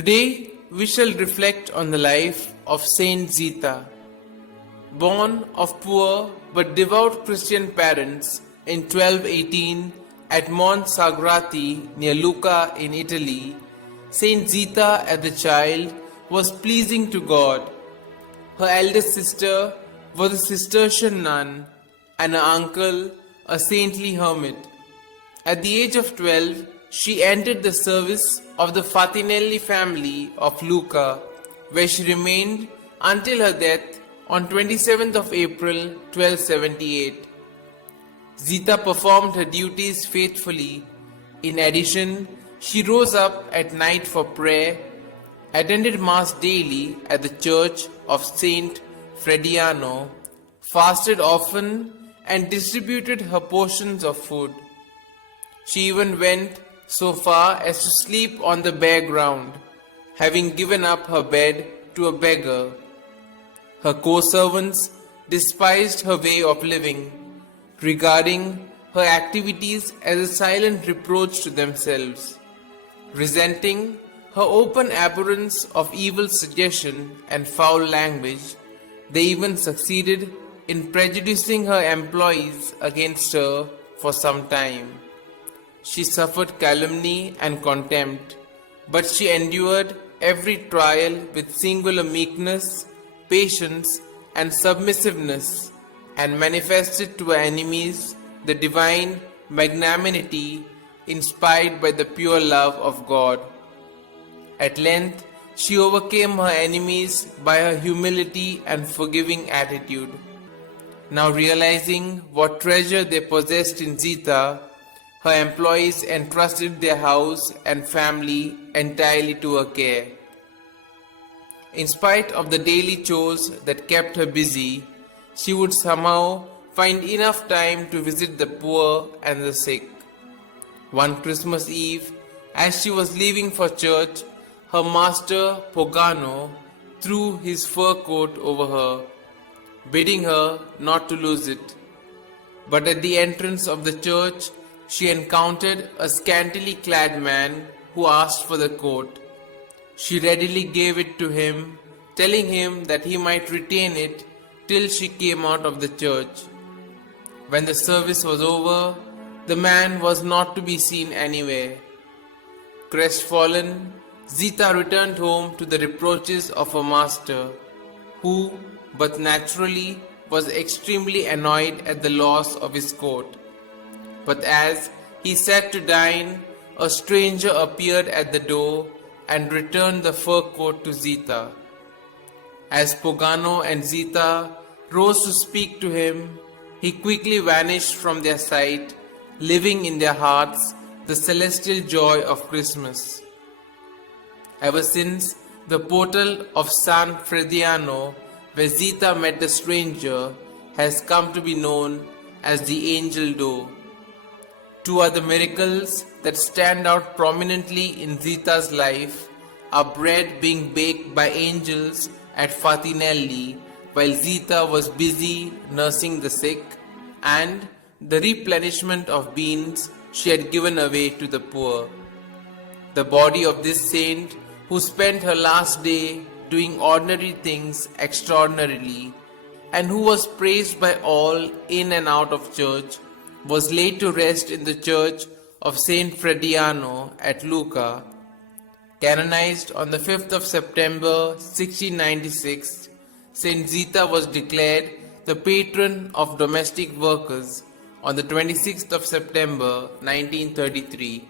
Today we shall reflect on the life of St Zita. Born of poor but devout Christian parents in 1218 at Monsagrati near Lucca in Italy, St Zita as a child was pleasing to God. Her eldest sister was a Cistercian nun and her uncle a saintly hermit. At the age of 12, she entered the service of the Fatinelli family of Lucca, where she remained until her death on 27th of April 1278. Zita performed her duties faithfully. In addition, she rose up at night for prayer, attended Mass daily at the church of St Frediano, fasted often, and distributed her portions of food. She even went so far as to sleep on the bare ground, having given up her bed to a beggar. Her co-servants despised her way of living, regarding her activities as a silent reproach to themselves. Resenting her open abhorrence of evil suggestion and foul language, they even succeeded in prejudicing her employees against her for some time. She suffered calumny and contempt, but she endured every trial with singular meekness, patience, and submissiveness, and manifested to her enemies the divine magnanimity inspired by the pure love of God. At length, she overcame her enemies by her humility and forgiving attitude. Now realizing what treasure they possessed in Zita, her employees entrusted their house and family entirely to her care. In spite of the daily chores that kept her busy, she would somehow find enough time to visit the poor and the sick. One Christmas Eve, as she was leaving for church, her master Pogano threw his fur coat over her, bidding her not to lose it. But at the entrance of the church, she encountered a scantily clad man who asked for the coat. She readily gave it to him, telling him that he might retain it till she came out of the church. When the service was over, the man was not to be seen anywhere. Crestfallen, Zita returned home to the reproaches of her master, who, but naturally, was extremely annoyed at the loss of his coat. But as he sat to dine, a stranger appeared at the door and returned the fur coat to Zita. As Pogano and Zita rose to speak to him, he quickly vanished from their sight, living in their hearts the celestial joy of Christmas. Ever since, the portal of San Frediano, where Zita met the stranger, has come to be known as the Angel Door. Two other miracles that stand out prominently in Zita's life are bread being baked by angels at Fatinelli while Zita was busy nursing the sick, and the replenishment of beans she had given away to the poor. The body of this saint, who spent her last day doing ordinary things extraordinarily, and who was praised by all in and out of church, was laid to rest in the church of St Frediano at Lucca. Canonized on the 5th of September 1696, St Zita was declared the patron of domestic workers on the 26th of September 1933.